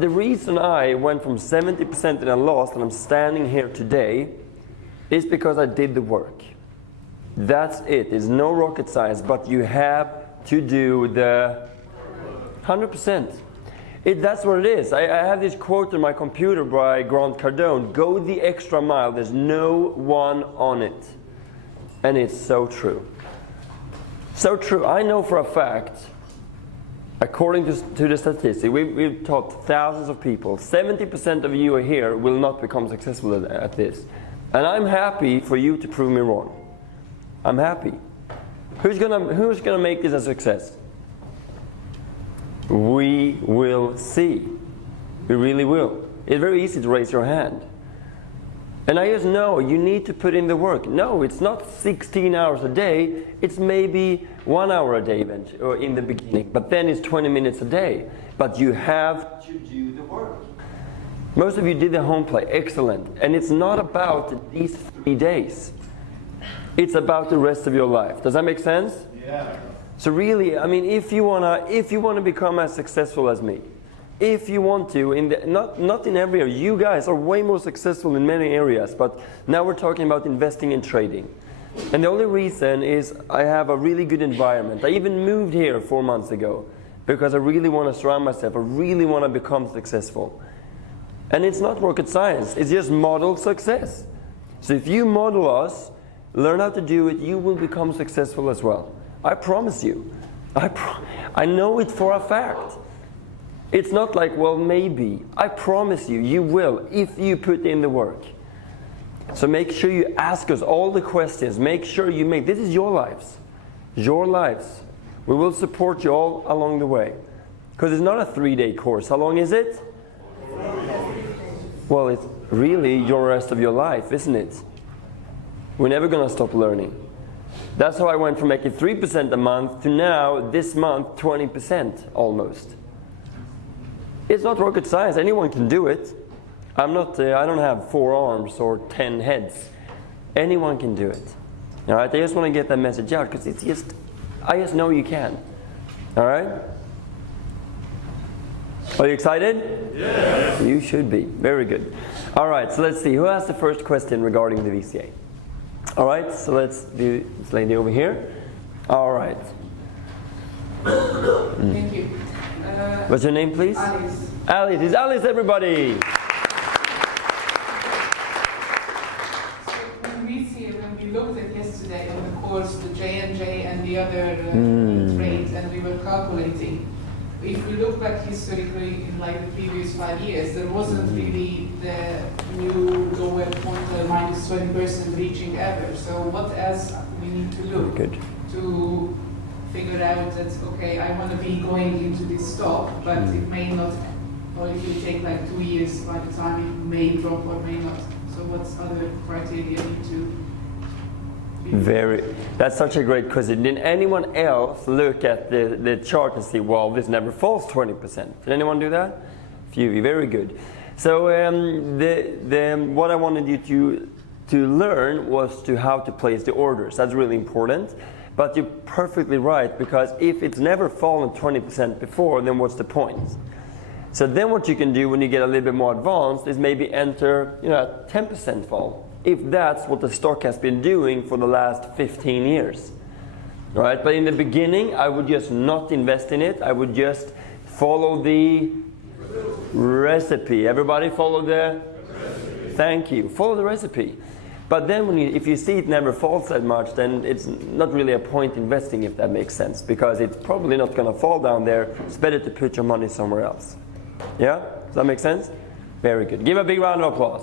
The reason I went from 70% and I lost and I'm standing here today is because I did the work. That's it. It's no rocket science, but you have to do the 100%. That's what it is. I have this quote on my computer by Grant Cardone, go the extra mile, there's no one on it. And it's so true. So true. I know for a fact, according to the statistics, we've taught thousands of people, 70% of you here will not become successful at this. And I'm happy for you to prove me wrong. I'm happy. Who's gonna make this a success? We will see. We really will. It's very easy to raise your hand. And I just know you need to put in the work. No, it's not 16 hours a day. It's maybe 1 hour a day or in the beginning. But then it's 20 minutes a day. But you have to do the work. Most of you did the home play. Excellent. And it's not about these 3 days. It's about the rest of your life. Does that make sense? Yeah. So really, I mean, if you wanna become as successful as me, if you want to, not in every area, you guys are way more successful in many areas, but now we're talking about investing in trading. And the only reason is I have a really good environment. I even moved here 4 months ago because I really want to surround myself, I really want to become successful. And it's not rocket science, it's just model success. So if you model us, learn how to do it, you will become successful as well. I promise you. I know it for a fact. It's not like, well, maybe. I promise you, you will, if you put in the work. So make sure you ask us all the questions. Make sure you make, this is your lives. Your lives. We will support you all along the way. Because it's not a 3-day course. How long is it? Well, it's really your rest of your life, isn't it? We're never going to stop learning. That's how I went from making 3% a month to now, this month, 20% almost. It's not rocket science. Anyone can do it. I don't have 4 arms or 10 heads. Anyone can do it. All right. I just want to get that message out because I just know you can. All right. Are you excited? Yes. You should be. Very good. All right. So let's see. Who has the first question regarding the VCA? All right. So let's do this lady over here. All right. Thank you. What's your name, please? Alice. Alice. It's Alice, everybody. So when we looked at yesterday on the course, the J&J and the other trades, and we were calculating, if we look back historically in like the previous 5 years, there wasn't really the new lower point minus 20% reaching ever. So what else we need to look to figure out that, okay, I want to be going into this stock, but it may not, or it will take like 2 years by the time it may drop or may not. So what's other criteria need to That's such a great question. Did anyone else look at the chart and see, well, this never falls 20%? Did anyone do that? Few, very good. So what I wanted you to learn was how to place the orders. That's really important. But you're perfectly right, because if it's never fallen 20% before, then what's the point? So then what you can do when you get a little bit more advanced is maybe enter a 10% fall, if that's what the stock has been doing for the last 15 years. Right? But in the beginning, I would just not invest in it. I would just follow the recipe. Everybody follow the recipe. Thank you. Follow the recipe. But then if you see it never falls that much, then it's not really a point investing, if that makes sense, because it's probably not going to fall down there. It's better to put your money somewhere else. Yeah? Does that make sense? Very good. Give a big round of applause.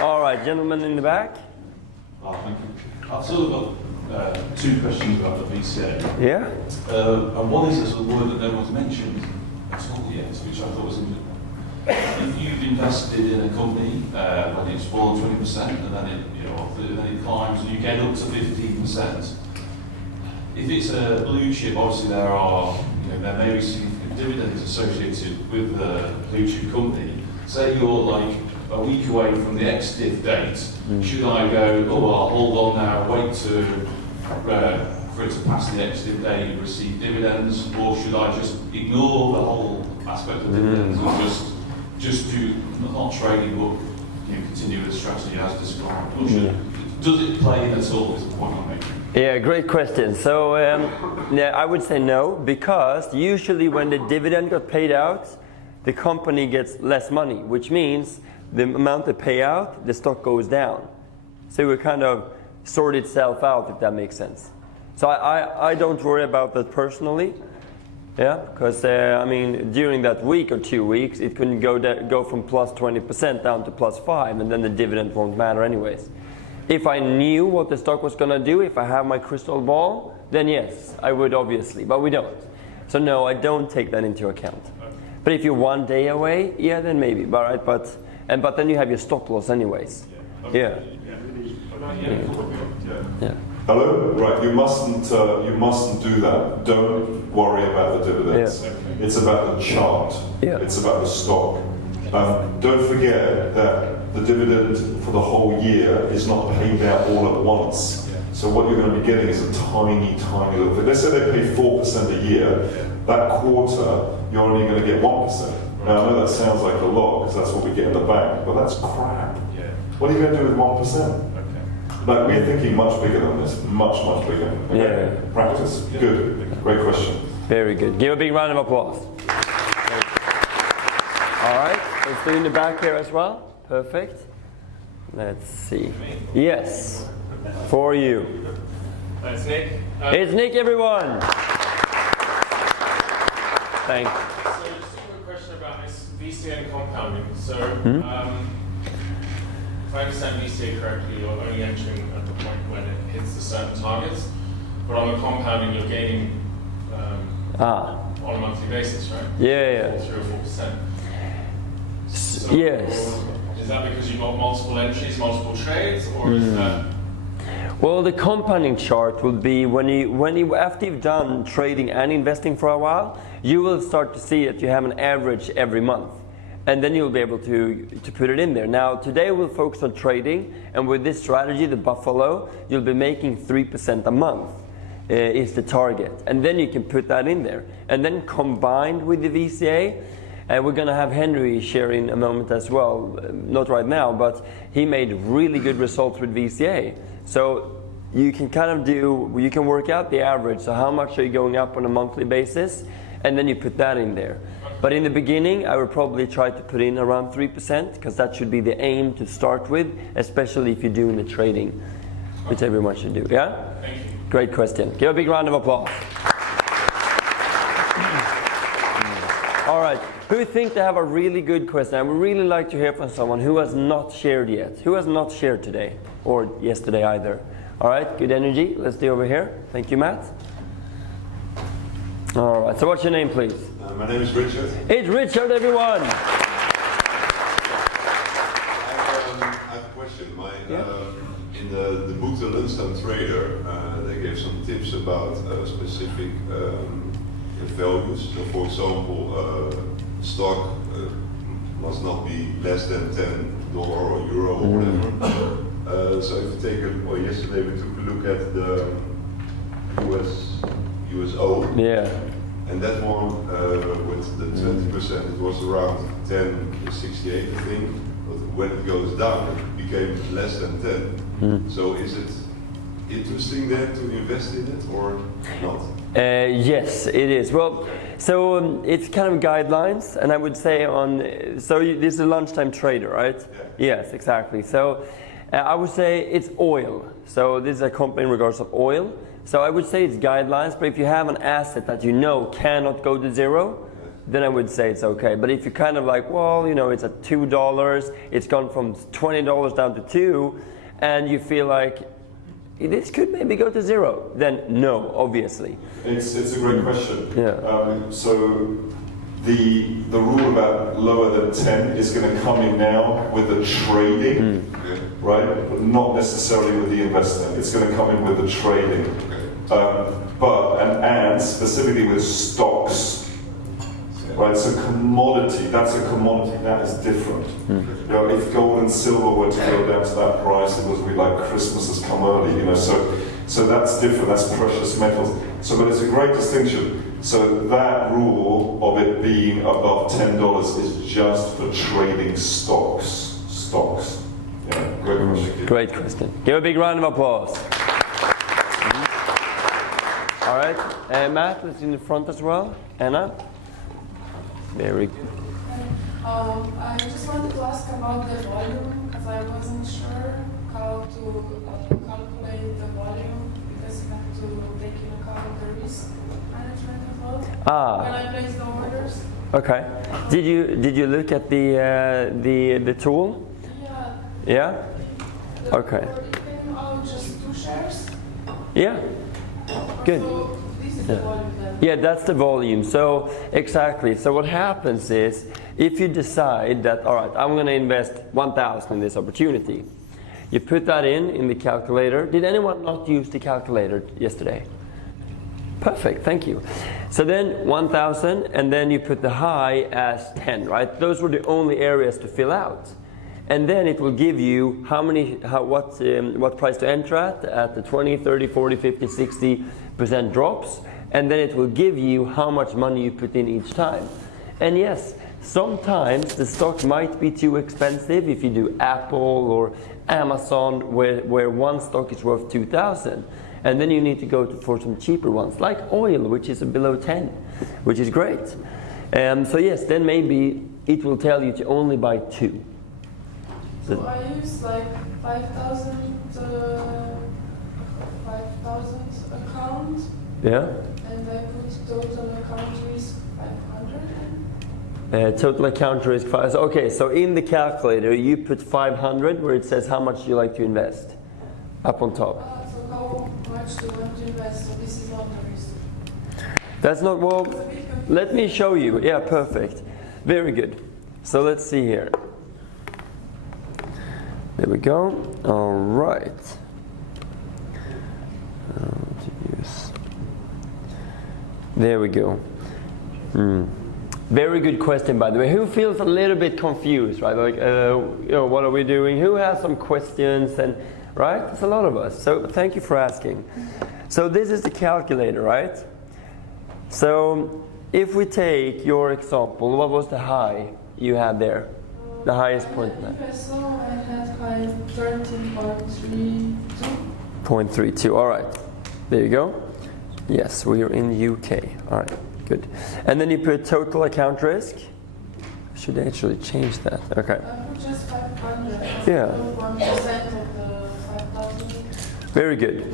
All right, gentlemen in the back. Oh, thank you. I've sort of got 2 questions about the VCA. Yeah? And one is a word that no one's mentioned at all yet, which I thought was interesting. If you've invested in a company when it's fallen 20% and then it climbs and you get up to 15%, if it's a blue chip, obviously there may be significant dividends associated with the blue chip company. Say you're like a week away from the ex-div date, should I go, oh well, I'll hold on now, wait to for it to pass the ex-div date and receive dividends, or should I just ignore the whole aspect of dividends and just do not trading, but continue with the strategy as described? Or does it play in at all? Is the point I'm making? Yeah, great question. So yeah, I would say no, because usually when the dividend got paid out, the company gets less money, which means the amount they pay out, the stock goes down. So it will kind of sort itself out, if that makes sense. So I don't worry about that personally, yeah, because I mean during that week or 2 weeks it can go from plus 20% down to plus 5%, and then the dividend won't matter anyways. If I knew what the stock was going to do, if I have my crystal ball, then yes, I would obviously, but we don't. So no, I don't take that into account. But if you're 1 day away, yeah, then maybe. But then you have your stop loss anyways. Yeah. Hello? Right, you mustn't do that. Don't worry about the dividends. Yeah. It's about the chart. Yeah. It's about the stock. Don't forget that the dividend for the whole year is not paid out all at once. So what you're going to be getting is a tiny, tiny little thing. Let's say they pay 4% a year. That quarter, you're only going to get 1%. Now, I know that sounds like a lot because that's what we get in the bank, but that's crap. What are you going to do with 1%? Like, we're thinking much bigger than this, much, much bigger. Okay? Yeah. Practice. Good. Great question. Very good. Give a big round of applause. All right, let's do in the back here as well. Perfect. Let's see. Yes, for you. It's Nick. It's Nick, everyone. Thanks. So just a quick question about this VCA compounding. So if I understand VCA correctly, you're only entering at the point when it hits a certain targets, but on the compounding you're gaining on a monthly basis, right? Yeah. 3 or 4%. So Yes. Is that because you've got multiple entries, multiple trades, or is that? Well, the compounding chart will be when you after you've done trading and investing for a while, you will start to see that you have an average every month, and then you'll be able to put it in there. Now, today we'll focus on trading, and with this strategy, the Buffalo, you'll be making 3% a month is the target, and then you can put that in there, and then combined with the VCA. And we're going to have Henry share in a moment as well, not right now, but he made really good results with VCA. So you can kind of you can work out the average, so how much are you going up on a monthly basis, and then you put that in there. But in the beginning, I would probably try to put in around 3%, because that should be the aim to start with, especially if you're doing the trading, which everyone should do, yeah? Thank you. Great question. Give a big round of applause. All right, who think they have a really good question? I would really like to hear from someone who has not shared yet. Who has not shared today or yesterday either? All right, good energy. Let's do over here. Thank you, Matt. All right, so what's your name, please? My name is Richard. It's Richard, everyone. I have a question. In the book The Lunchtime Trader, they gave some tips about specific values. So, for example, stock must not be less than $10 or euro or whatever. So if you take yesterday we took a look at the USO. Yeah. And that one with the 20%, it was around 10.68, I think. But when it goes down, it became less than 10. So is it interesting then to invest in it or not? Yes, it is. Well, so it's kind of guidelines, and I would say this is a Lunchtime Trader, right? Yeah. Yes, exactly. So I would say it's oil. So this is a company in regards of oil. So I would say it's guidelines, but if you have an asset that you know cannot go to zero, then I would say it's okay. But if you're kind of like, well, it's at $2, it's gone from $20 down to $2, and you feel like this could maybe go to zero, then no, obviously. It's a great question. Yeah. So the rule about lower than 10 is going to come in now with the trading, right? But not necessarily with the investing. It's going to come in with the trading. And specifically with stocks, right? So commodity, that's a commodity, that is different. If gold and silver were to go down to that price, it would be like Christmas has come early, So So that's different, that's precious metals. So, but it's a great distinction. So that rule of it being above $10 is just for trading stocks. Stocks. Yeah, great question. Great question. Give a big round of applause. All right, Matt is in the front as well. Anna? Very good. I just wanted to ask about the volume, because I wasn't sure how to calculate the volume, because you have to take into account the risk management as well. When I place the orders. Okay. Did you look at the tool? Yeah. Yeah? Okay. Or it came out just 2 shares. Yeah. Good. So this is the volume then. Yeah, that's the volume. So exactly. So what happens is, if you decide that, all right, I'm going to invest 1,000 in this opportunity, you put that in the calculator. Did anyone not use the calculator yesterday? Perfect, thank you. So then 1,000, and then you put the high as 10, right? Those were the only areas to fill out. And then it will give you what price to enter at the 20, 30, 40, 50, 60% drops. And then it will give you how much money you put in each time. And yes, sometimes the stock might be too expensive if you do Apple or Amazon, where one stock is worth 2,000. And then you need to go for some cheaper ones, like oil, which is below 10, which is great. So yes, then maybe it will tell you to only buy 2. So I use like 5,000 account. Yeah. And I put total account risk 500. Total account risk 5. Okay, so in the calculator you put 500 where it says how much you like to invest up on top. So how much do you want to invest? So this is not the risk. That's not, well, let me show you. Yeah, perfect. Very good. So let's see here. There we go. All right. There we go. Very good question, by the way. Who feels a little bit confused, right? Like, what are we doing? Who has some questions? And right, it's a lot of us. So thank you for asking. So this is the calculator, right? So if we take your example, what was the high you had there? The highest point. I had high 13.32. 0.32. All right. There you go. Yes, we are in the UK. All right. Good. And then you put total account risk. Should actually change that. Okay. I put just 500. Yeah. 1% of the 5,000. Very good.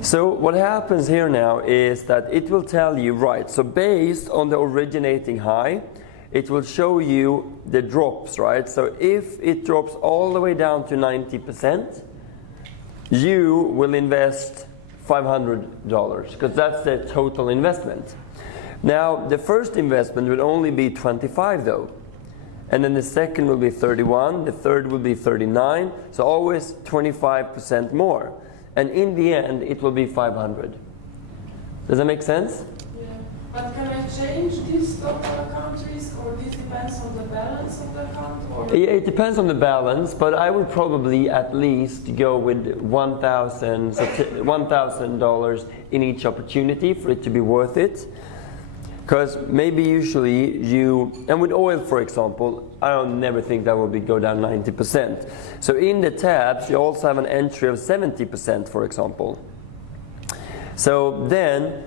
So what happens here now is that it will tell you, right, so based on the originating high, it will show you the drops, right? So if it drops all the way down to 90%, you will invest $500 because that's the total investment. Now, the first investment will only be 25 though. And then the second will be 31, the third will be 39, so always 25% more. And in the end, it will be 500. Does that make sense? Yeah. But can I change this total account risk, or this depends on the balance of the account? Or? Yeah, it depends on the balance, but I would probably at least go with $1,000 in each opportunity for it to be worth it. Because maybe usually and with oil for example, I don't never think that will go down 90%. So in the tabs you also have an entry of 70% for example. So then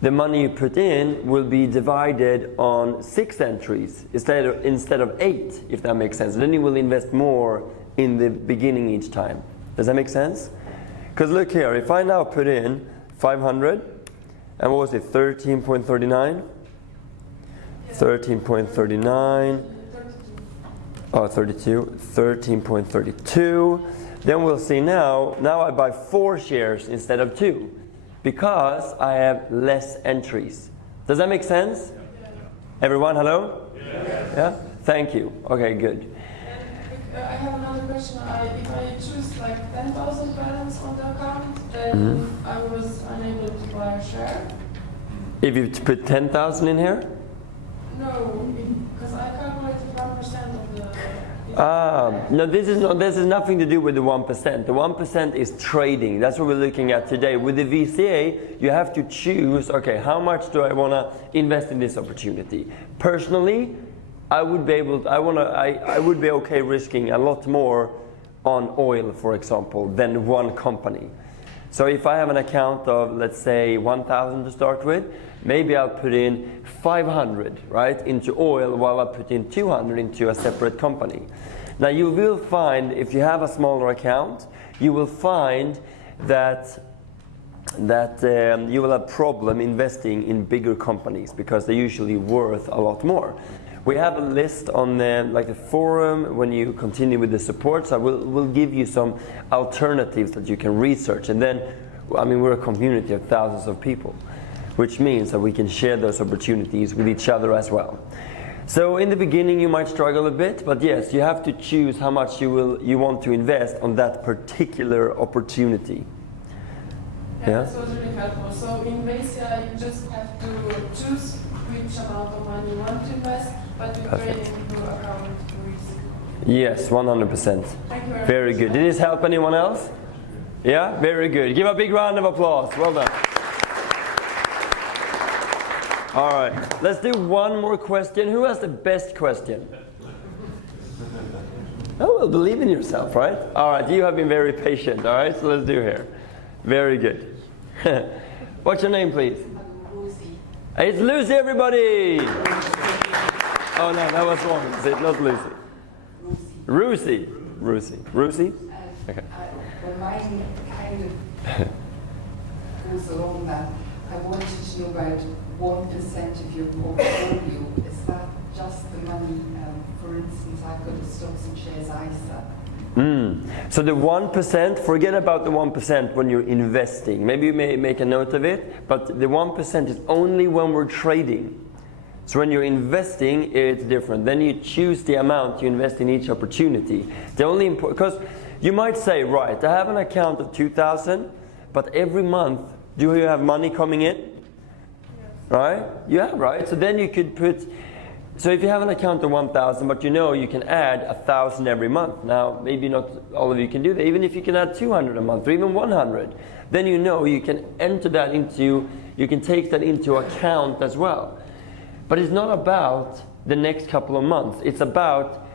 the money you put in will be divided on 6 entries instead of 8, if that makes sense. Then you will invest more in the beginning each time. Does that make sense? Because look here, if I now put in 500, and what was it, 13.39? 13.39, oh 32, 13.32. Then we'll see now I buy 4 shares instead of 2 because I have less entries. Does that make sense? Yeah. Everyone, hello? Yes. Yeah? Thank you. Okay, good. I have another question. If I choose like 10,000 balance on the account, then I was unable to buy a share. If you put 10,000 in here? No, because I calculated 1% of the... No, this is nothing to do with the 1%. The 1% is trading. That's what we're looking at today. With the VCA, you have to choose, okay, how much do I want to invest in this opportunity? Personally, I would be okay risking a lot more on oil, for example, than one company. So if I have an account of, let's say, 1,000 to start with, maybe I'll put in 500, right, into oil, while I put in 200 into a separate company. Now you will find, if you have a smaller account, you will find that you will have problem investing in bigger companies because they're usually worth a lot more. We have a list on the forum when you continue with the support, so we'll give you some alternatives that you can research. And then, I mean, we're a community of thousands of people, which means that we can share those opportunities with each other as well. So in the beginning you might struggle a bit, but yes, you have to choose how much you want to invest on that particular opportunity. Yeah, that was really helpful. So in VCA you just have to choose which amount of money you want to invest, but with trading you account for risk. Yes, 100%. Thank you very good. Did this help anyone else? Yeah, very good. Give a big round of applause. Well done. All right, let's do one more question. Who has the best question? Oh, well, believe in yourself, right? All right, you have been very patient. All right, so let's do here. Very good. What's your name, please? Lucy. It's Lucy, everybody! Oh, no, that was wrong. Is it not Lucy? Lucy. Lucy. Lucy? Okay. Well, mine kind of goes along that. I wanted to know about 1% of your portfolio. Is that just the money, for instance, I've got a stocks and shares ISA. So the 1%, forget about the 1% when you're investing. Maybe you may make a note of it, but the 1% is only when we're trading. So when you're investing, it's different. Then you choose the amount you invest in each opportunity. The only important, because you might say, right, I have an account of 2,000, but every month, do you have money coming in? Yes. Right? Yeah, right. So then you could put, so if you have an account of 1,000, but you know you can add 1,000 every month. Now, maybe not all of you can do that. Even if you can add 200 a month or even 100, then you know you can enter that into, you can take that into account as well. But it's not about the next couple of months. It's about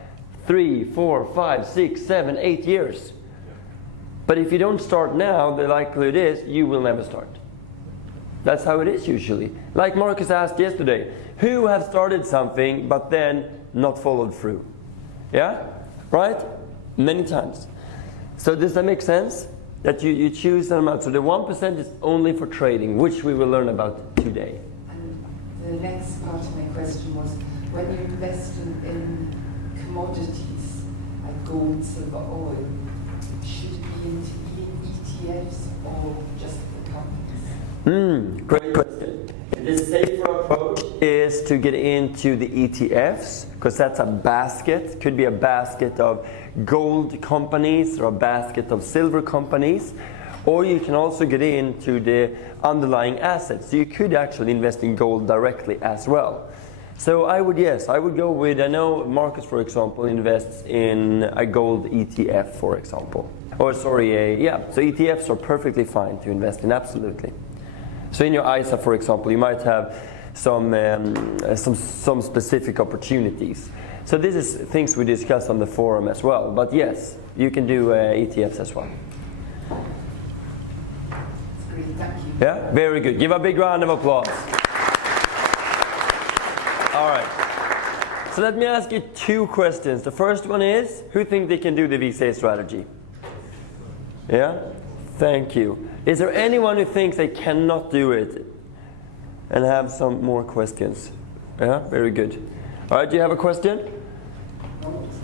3, 4, 5, 6, 7, 8 years. But if you don't start now, the likelihood is you will never start. That's how it is usually. Like Marcus asked yesterday, who have started something but then not followed through? Yeah? Right? Many times. So does that make sense? That you choose an amount. So the 1% is only for trading, which we will learn about today. And the next part of my question was, when you invest in commodities like gold, silver, oil, should it be into ETFs or just the companies? Great question. The safer approach is to get into the ETFs, because that's a basket. Could be a basket of gold companies or a basket of silver companies. Or you can also get into the underlying assets. So you could actually invest in gold directly as well. So I would go with, I know Marcus, for example, invests in a gold ETF, for example. Or sorry, so ETFs are perfectly fine to invest in, absolutely. So in your ISA, for example, you might have some specific opportunities. So this is things we discuss on the forum as well. But yes, you can do ETFs as well. Great, thank you. Yeah, very good. Give a big round of applause. All right. So let me ask you 2 questions. The first one is, who think they can do the VCA strategy? Yeah? Thank you. Is there anyone who thinks they cannot do it? And have some more questions? Yeah, very good. All right, do you have a question?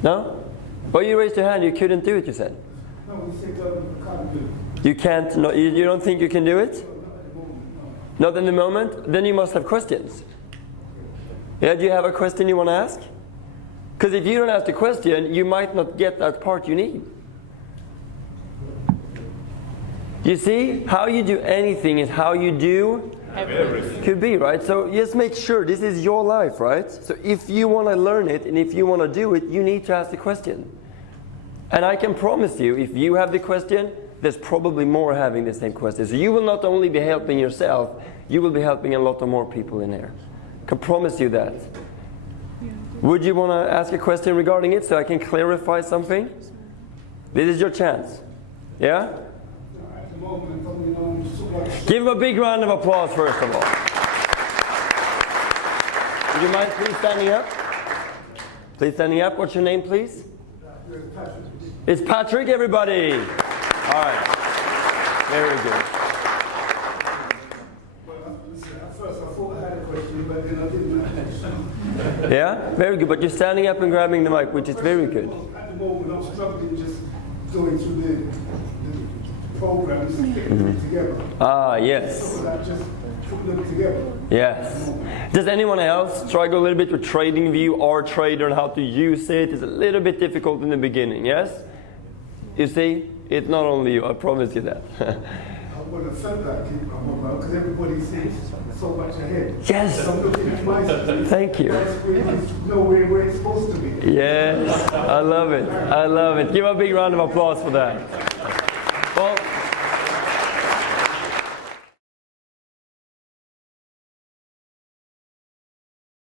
No? Well, you raised your hand. You couldn't do it, you said. No, we said we can't do it. You can't? No, you don't think you can do it? Not in the moment? Then you must have questions. Yeah, do you have a question you want to ask? Because if you don't ask the question, you might not get that part you need. You see, how you do anything is how you do everything. Could be, right? So just make sure this is your life, right? So if you want to learn it and if you want to do it, you need to ask the question. And I can promise you, if you have the question, there's probably more having the same question. So you will not only be helping yourself, you will be helping a lot of more people in here. I can promise you that. Would you want to ask a question regarding it so I can clarify something? This is your chance. Yeah? At the moment, I'm Give him a big round of applause, first of all. Would you mind please standing up? Please standing up. What's your name, please? It's Patrick, everybody. All right. Very good. At first I thought I had a question, but then I didn't. Yeah? Very good. But you're standing up and grabbing the mic, which is very good. At the moment, I'm struggling just going through the programs and getting them together. Ah, yes. So that just put them together. Yes. Does anyone else struggle a little bit with TradingView or Trader and how to use it? It's a little bit difficult in the beginning, yes? You see, it's not only you, I promise you that. I would have felt that because everybody seems so much ahead. Yes. So I'm looking at my screen. Thank you. My screen is nowhere where it's supposed to be. Yes, I love it. I love it. Give a big round of applause for that.